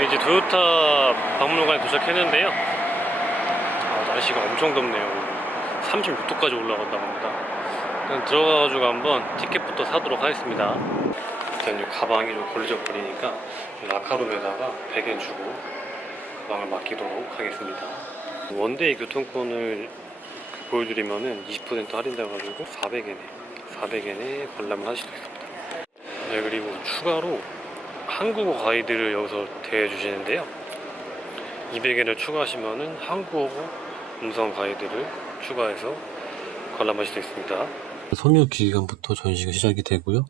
이제 도요타 박물관에 도착했는데요. 아, 날씨가 엄청 덥네요. 36도까지 올라간다고 합니다. 들어가가지고 한번 티켓부터 사도록 하겠습니다. 일단 이 가방이 좀 걸리적 거리니까 라카룸에다가 100엔 주고 가방을 맡기도록 하겠습니다. 원데이 교통권을 보여드리면은 20% 할인돼가지고 400엔에 400엔에 관람을 하실 수 있습니다. 네 그리고 추가로 한국어 가이드를 여기서 대해 주시는데요. 200엔을 추가하시면은 한국어 음성 가이드를 추가해서 관람하실 수 있습니다. 섬유 기기관부터 전시가 시작이 되고요.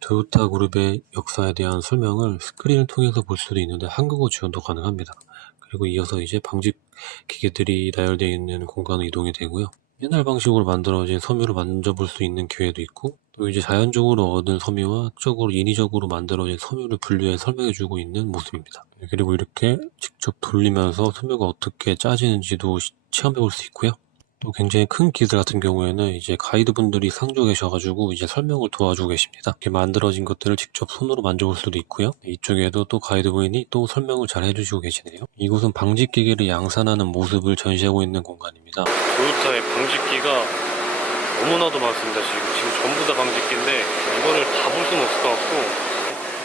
도요타 그룹의 역사에 대한 설명을 스크린을 통해서 볼 수도 있는데 한국어 지원도 가능합니다. 그리고 이어서 이제 방직 기계들이 나열되어 있는 공간으로 이동이 되고요. 옛날 방식으로 만들어진 섬유를 만져볼 수 있는 기회도 있고 또 이제 자연적으로 얻은 섬유와 학적으로 인위적으로 만들어진 섬유를 분류해 설명해주고 있는 모습입니다. 네, 그리고 이렇게 직접 돌리면서 섬유가 어떻게 짜지는지도 시- 체험해볼 수 있고요. 또 굉장히 큰 기술 같은 경우에는 이제 가이드분들이 상주 계셔가지고 이제 설명을 도와주고 계십니다. 이렇게 만들어진 것들을 직접 손으로 만져볼 수도 있고요. 이쪽에도 또 가이드분이 또 설명을 잘 해주시고 계시네요. 이곳은 방직기계를 양산하는 모습을 전시하고 있는 공간입니다. 도요타의 방직기가 너무나도 많습니다. 지금 지금 전부 다 방직기인데 이거를 다 볼 수는 없을 것 같고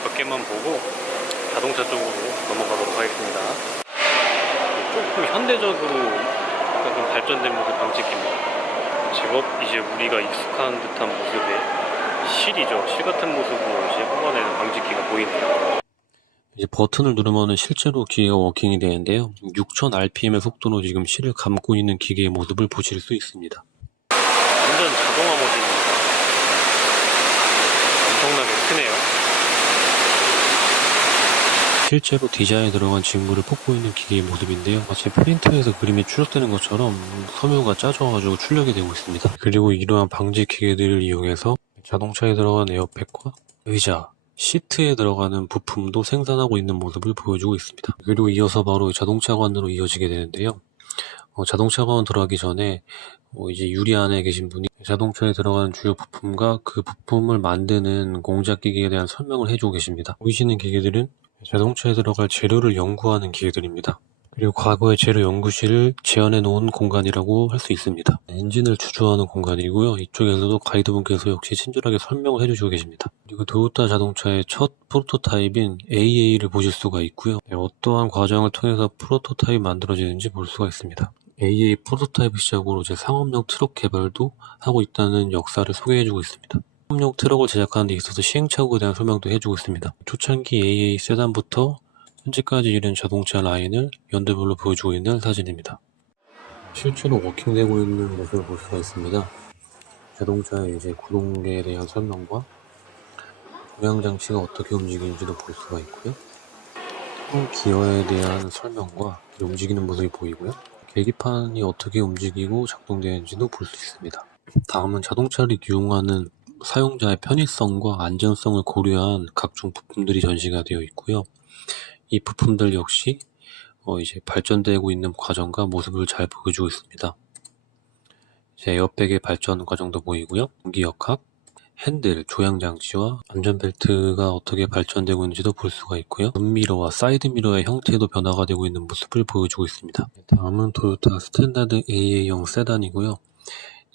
몇 개만 보고 자동차 쪽으로 넘어가도록 하겠습니다. 조금 현대적으로 좀 발전된 모습 방직기입니다. 제법 이제 우리가 익숙한 듯한 모습의 실이죠. 실 같은 모습으로 이제 뽑아내는 방직기가 보이네요. 이제 버튼을 누르면은 실제로 기계가 워킹이 되는데요. 6000rpm의 속도로 지금 실을 감고 있는 기계의 모습을 보실 수 있습니다. 완전 자동화 모드입니다. 엄청나게 크네요. 실제로 디자인에 들어간 직물을 뽑고 있는 기계의 모습인데요. 마치 프린터에서 그림이 추적되는 것처럼 섬유가 짜져가지고 출력이 되고 있습니다. 그리고 이러한 방지 기계들을 이용해서 자동차에 들어간 에어백과 의자, 시트에 들어가는 부품도 생산하고 있는 모습을 보여주고 있습니다. 그리고 이어서 바로 자동차관으로 이어지게 되는데요. 어, 자동차관 들어가기 전에 어, 이제 유리 안에 계신 분이 자동차에 들어가는 주요 부품과 그 부품을 만드는 공작 기계에 대한 설명을 해주고 계십니다. 보이시는 기계들은 자동차에 들어갈 재료를 연구하는 기계들입니다. 그리고 과거의 재료 연구실을 재현해 놓은 공간이라고 할 수 있습니다. 엔진을 주조하는 공간이고요. 이쪽에서도 가이드분께서 역시 친절하게 설명을 해주시고 계십니다. 그리고 도요타 자동차의 첫 프로토타입인 AA를 보실 수가 있고요. 네, 어떠한 과정을 통해서 프로토타입이 만들어지는지 볼 수가 있습니다. AA 프로토타입 시작으로 이제 상업용 트럭 개발도 하고 있다는 역사를 소개해주고 있습니다. 상업용 트럭을 제작하는 데 있어서 시행착오에 대한 설명도 해주고 있습니다. 초창기 AA 세단부터 현재까지 이른 자동차 라인을 연도별로 보여주고 있는 사진입니다. 실제로 워킹되고 있는 모습을 볼 수가 있습니다. 자동차의 이제 구동계에 대한 설명과 조향 장치가 어떻게 움직이는지도 볼 수가 있고요. 또 기어에 대한 설명과 움직이는 모습이 보이고요. 계기판이 어떻게 움직이고 작동되는지도 볼 수 있습니다. 다음은 자동차를 이용하는 사용자의 편의성과 안전성을 고려한 각종 부품들이 전시가 되어 있고요. 이 부품들 역시 어, 이제 발전되고 있는 과정과 모습을 잘 보여주고 있습니다. 이제 에어백의 발전 과정도 보이고요. 공기 역학, 핸들, 조향 장치와 안전벨트가 어떻게 발전되고 있는지도 볼 수가 있고요. 눈미러와 사이드미러의 형태도 변화가 되고 있는 모습을 보여주고 있습니다. 다음은 도요타 스탠다드 AA형 세단이고요.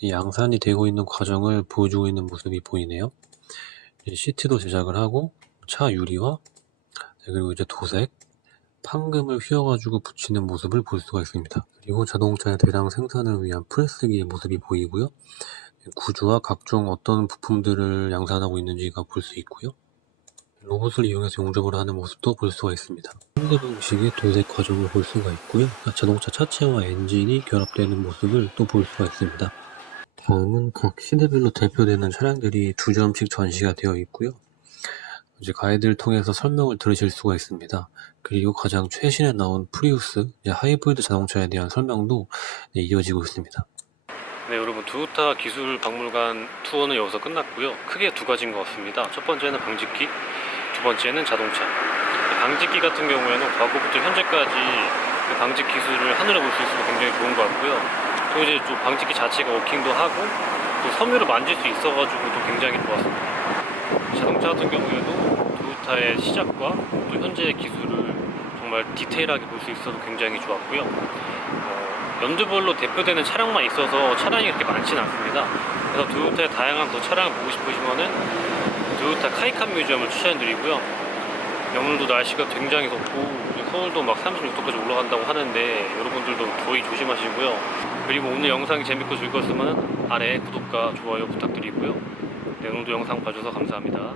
이 양산이 되고 있는 과정을 보여주고 있는 모습이 보이네요. 시트도 제작을 하고 차 유리와 네, 그리고 이제 도색, 판금을 휘어가지고 붙이는 모습을 볼 수가 있습니다. 그리고 자동차의 대량 생산을 위한 프레스기의 모습이 보이고요. 구조와 각종 어떤 부품들을 양산하고 있는지가 볼 수 있고요. 로봇을 이용해서 용접을 하는 모습도 볼 수가 있습니다. 현대 방식의 도색 과정을 볼 수가 있고요. 자동차 차체와 엔진이 결합되는 모습을 또 볼 수가 있습니다. 다음은 각 시대별로 대표되는 차량들이 두 점씩 전시가 되어 있고요. 이제 가이드를 통해서 설명을 들으실 수가 있습니다. 그리고 가장 최신에 나온 프리우스 하이브리드 자동차에 대한 설명도 네, 이어지고 있습니다. 네, 여러분 도요타 기술 박물관 투어는 여기서 끝났고요. 크게 두 가지인 것 같습니다. 첫 번째는 방직기, 두 번째는 자동차. 방직기 같은 경우에는 과거부터 현재까지 그 방직 기술을 하늘에 볼 수 있어서 굉장히 좋은 것 같고요. 또 이제 또 방직기 자체가 워킹도 하고 또 섬유를 만질 수 있어가지고 또 굉장히 좋았습니다. 자동차 같은 경우에도 도요타의 시작과 또 현재의 기술을 정말 디테일하게 볼 수 있어서 굉장히 좋았고요. 어, 연도별로 대표되는 차량만 있어서 차량이 그렇게 많지는 않습니다. 그래서 도요타의 다양한 더 차량을 보고 싶으시면은 도요타 카이칸 뮤지엄을 추천드리고요. 오늘도 날씨가 굉장히 덥고 서울도 막 36도까지 올라간다고 하는데 여러분들도 더위 조심하시고요. 그리고 오늘 영상이 재밌고 즐거웠으면 아래 구독과 좋아요 부탁드리고요. 네, 오늘도 영상 봐주셔서 감사합니다.